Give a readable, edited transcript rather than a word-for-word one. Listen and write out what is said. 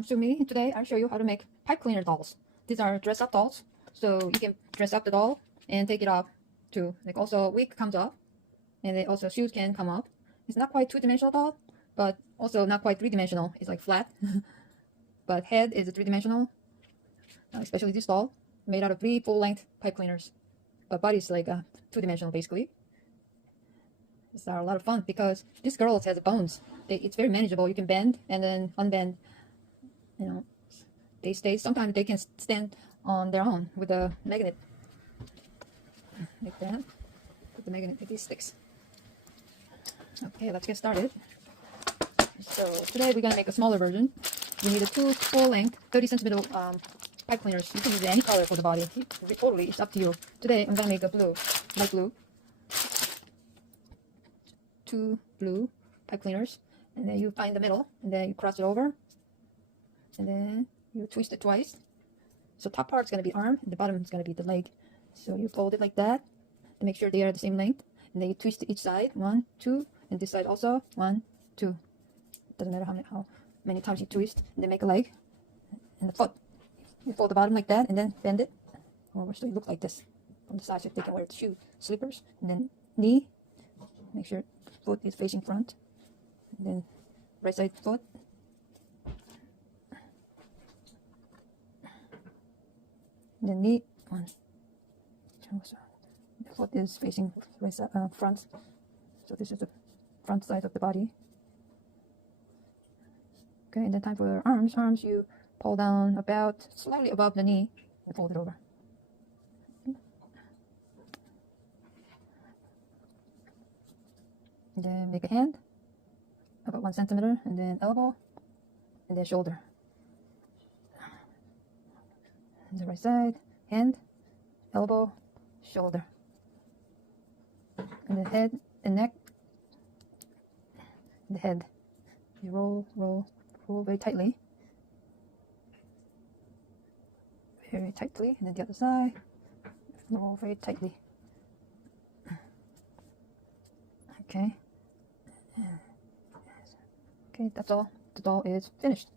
welcome to me. Today I'll show you how to make pipe cleaner dolls. These are dress up dolls, so you can dress up the doll and take it up too. Like also wig comes up, and then also shoes can come up. It's not quite two-dimensional doll, but also not quite three-dimensional. It's like flat, but head is a three-dimensional. Especially this doll, made out of 3 full-length pipe cleaners, but body is like two-dimensional basically. These are a lot of fun because this girl has bones. It's very manageable. You can bend and then unbend. You know, they stay. Sometimes they can stand on their own with a magnet, like that. Put the magnet with these sticks. Okay, let's get started. So today we're gonna make a smaller version. We need a 2 full-length, 30-centimeter pipe cleaners. You can use any color for the body. It's up to you. Today I'm gonna make a blue, light blue. 2 blue pipe cleaners, and then you find the middle, and then you cross it over, and then you twist it twice. So top part is going to be arm, and the bottom is going to be the leg. So you fold it like that to make sure they are the same length, and then you twist each side, 1, 2, and this side also 1, 2. Doesn't matter how many times you twist, and then make a leg and the foot. You fold the bottom like that, and then bend it, or so it looks like this from the side, so they can wear shoe slippers, and then knee. Make sure foot is facing front, and then right side foot, and then knee one. The foot is facing right side, front, so this is the front side of the body. Okay, and then time for arms. Arms you pull down about slightly above the knee and fold it over. And then make a hand about 1 centimeter, and then elbow, and then shoulder. And the right side, hand, elbow, shoulder, and then head and neck. The head, you roll very tightly, and then the other side, roll very tightly. Okay. Okay, that's all. The doll is finished.